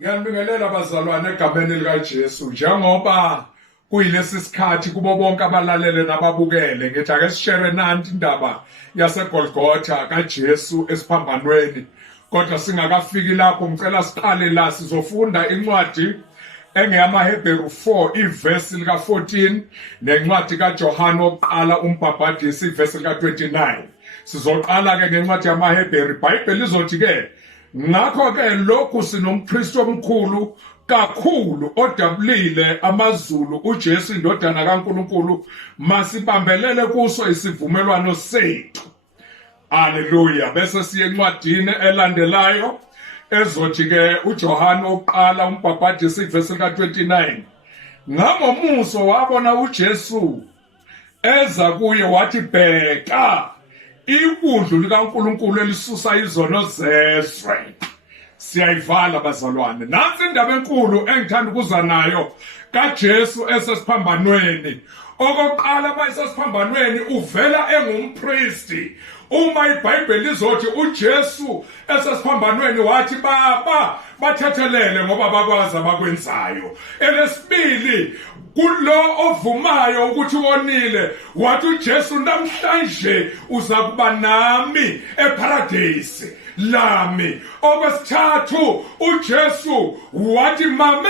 Ngiyabingelela bazalwane egameni likaJesu njengoba kuyilesi sikhathi kubo bonke abalalele nababukele ngithi ake sishere nanti indaba yaseGolgotha kaJesu esiphambanweni. Kodwa singakafiki lapho ngicela siqale la sizofunda incwadi engeyamaHebheru 4 ivesi lika 14 nencwadi kaJohane wokuqala umbhabhadisi ivesi lika 29. Sizoqala ke ngencwadi yamaHebheru. iBhayibheli lizothi ke ngakho ke lokhu sinompristi omkhulu kakhulu odabulile amazulu uJesu indodana kaNkulunkulu masibambelele kuso isivumelwano sethu. Haleluya. Bese siye encwadini elandelayo ezothi ke uJohane oqala umbhabhadisi ivesi lika 29. Ngamomuso wabona uJesu eza kuye wathi bheka ibundlu likaNkulunkulu elisusa izono zeswe. Siyayivala bazalwane. Nansi indaba enkulu engithanda ukuza nayo kaJesu esesiphambanweni. Okokuqala bayisesiphambanweni uvela engumpristi. Uma iBhayibheli lizothi uJesu esesiphambanweni wathi baba bathethelele ngoba bakwazi abakwenzayo. Elesibili kulo ovumayo ukuthi wonile wathi uJesu namhlanje uza kuba nami eparadise lami. Okwesithathu uJesu wathi mame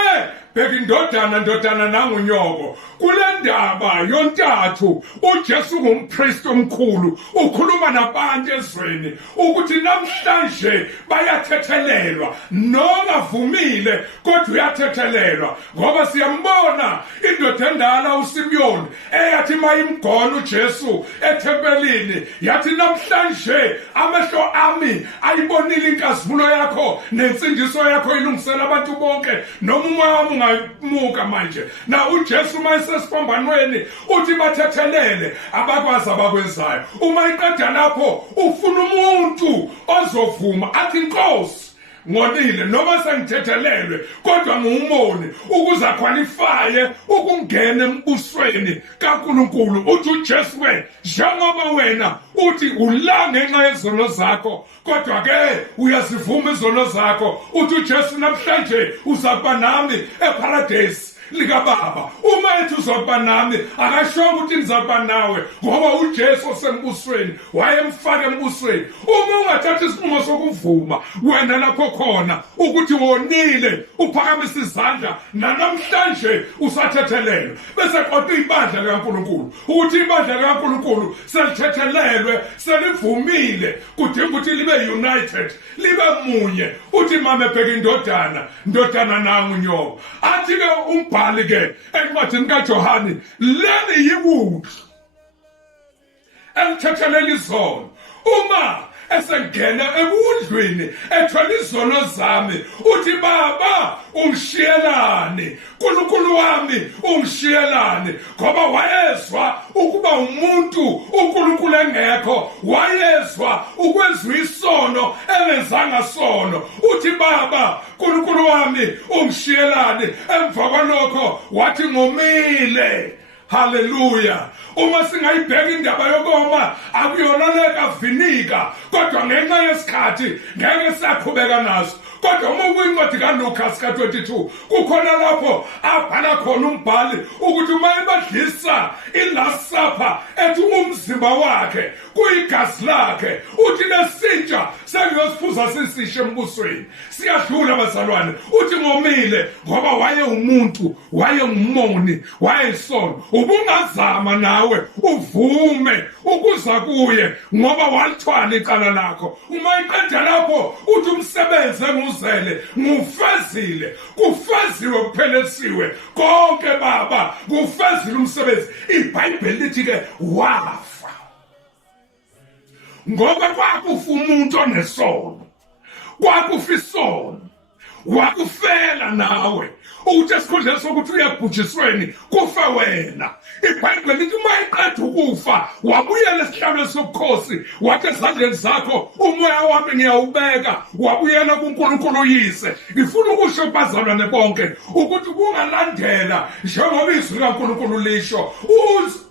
bheka indodana nangunyoko. Kule ndaba yontathu uJesu ngumpristi omkhulu ukhuluma nabantu ezweni ukuthi namhlanje bayathethelelwa. Nongavumile kodwa uyathethelelwa ngoba siyambona indoda endala uSimyoni eyathi mayimgona uJesu ethempelini yathi namhlanje amehlo ami ayibonile inkazimulo yakho nensindiso yakho ilungisela abantu bonke noma umoya wami ungamuka manje. Na uJesu mayesesiphambanweni uthi bathethelele abakwazi abakwenzayo. Uma iqeda lapho ufuna umuntu ozovuma athi Nkosi ngonile noma sengithethelelwe kodwa ngumoni ukuze akwalifaye ukungena embusweni kaNkulunkulu. Uthi uJesu we njengoba wena uthi ula ngenxa yezono zakho kodwa ke uyazivuma izono zakho. Uthi uJesu namhlanje uzakuba nami eparadise likababa. Uma ethi uzokuba nami akasho ukuthi nizakuba nawe ngoba uJesu osembusweni wayemfaka embusweni. Uma ungathatha isinqumo sokuvuma wena lapho khona ukuthi wonile uphakamisa izandla namhlanje usathethelelwe bese kodwa ibandla likaNkulunkulu ukuthi ibandla likaNkulunkulu selithethelelwe selivumile kudinga ukuthi libe united libe munye. Uthi mame bheka indodana nangunyoko. Athi ke umbhali ke encwadini kaJohane leli yibundlu elithethelela izono. Uma esengena ebundlwini ethwala izono zami uthi baba ungishiyelani uNkulunkulu wami ungishiyelani ngoba wayezwa ukuba umuntu uNkulunkulu engekho wayezwa ukwenziwa isono engenzanga sono. Uthi baba uNkulunkulu wami ungishiyelani emva kwalokho wathi ngomile. Haleluya. Uma singayibheka indaba yokoma akuyona lekavinika kodwa ngenxa yesikhathi ngeke siyaqhubeka naso. Kodwa uma ukuyincwadi kaLukas ka-22 kukhona lapho abhala khona umbhali ukuthi uma ebadlisa i-last supper ethi umzimba wakhe kuyigazi lakhe uthi lesintsha sengiyosiphuza sisishe embusweni. Siyadlula bazalwane. Uthi ngomile ngoba waye umuntu wayengumoni wayesono. Ubungazama nawe uvume ukuza kuye ngoba walithwala icala lakho. Uma iqeda lapho uthi umsebenzi enguzele ngufezile kufeziwe kuphelesiwe konke baba kufezile umsebenzi. iBhayibheli lithi ke wafa ngoba kwakufa umuntu onesono kwakufa isono wakufela nawe ukuthi esikhundleni sokuthi uyabhujisweni kufe wena. iBhayibheli lithi uma iqeda ukufa wabuyela esihlalweni sobukhosi wathi ezandleni zakho umoya wami ngiyawubeka. Wabuyela kuNkulunkulu uyise. Ngifuna ukusho bazalwane bonke ukuthi kungalandela njengoba izwi likaNkulunkulu lisho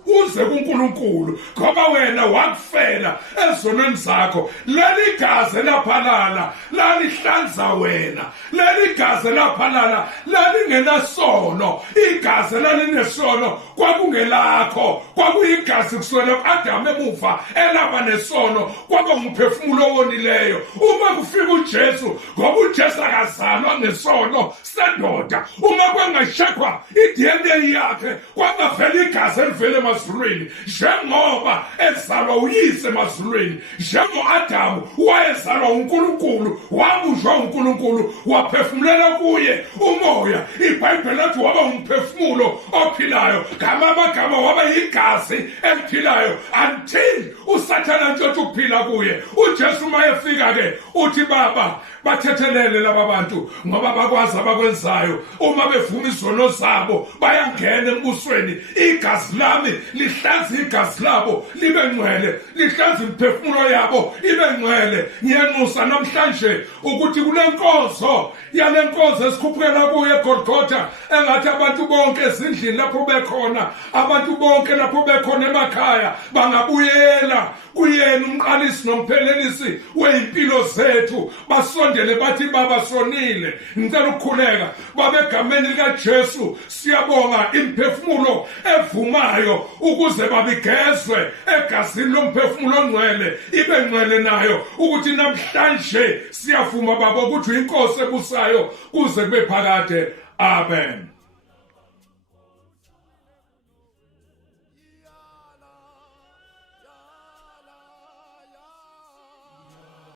uze kuNkulunkulu ngoba wena wakufela ezonweni zakho. Leli gazi laphalala lalihlanza wena, leli gazi laphalala lalingenasono. Igazi lalinesono kwakungelakho, kwakuyigazi kusukela ku-Adamu emuva elaba nesono, kwaba umphefumulo owonileyo. Uma kufika uJesu, ngoba uJesu akazalwa ngesono sendoda, uma kwangashekwa i-DNA yakhe kwangavela igazi elivela emazulwini, njengoba ezalwa uyise emazulwini, njengo-Adamu wayezalwa uNkulunkulu, wabunjwa uNkulunkulu, waphefumulela kuye umoya. iBhayibheli lathi waba umphefumulo ophilayo, ngamagama waba yigazi eliphilayo, until uSathane ntshontsha ukuphila kuye. uJesu uma efika-ke uthi, Baba, bathethelele laba bantu ngoba bakwazi abakwenzayo. Uma bevuma izono zabo bayangena embusweni. Igazi lami lihlanza igazi labo libe ngcwele, lihlanza imiphefumulo yabo ibe ngcwele. Ngiyanxusa namhlanje ukuthi kule nkonzo yale nkonzo esikhuphukela kuyo eGolgotha, engathi abantu bonke ezindlini lapho bekhona, abantu bonke lapho bekhona emakhaya bangabuyela kuyena umqalisi nomphelelisi weyimpilo zethu, basondele bathi, Baba, sonile, ngicela ukukhuleka. Baba, egameni likaJesu siyabonga imiphefumulo evumayo ukuze babigezwe egazini lomphefumulo ongcwele, ibe ngcwele nayo, ukuthi namhlanje siyavuma Baba ukuthi uyinkosi ebusayo kuze kube phakade. Amen.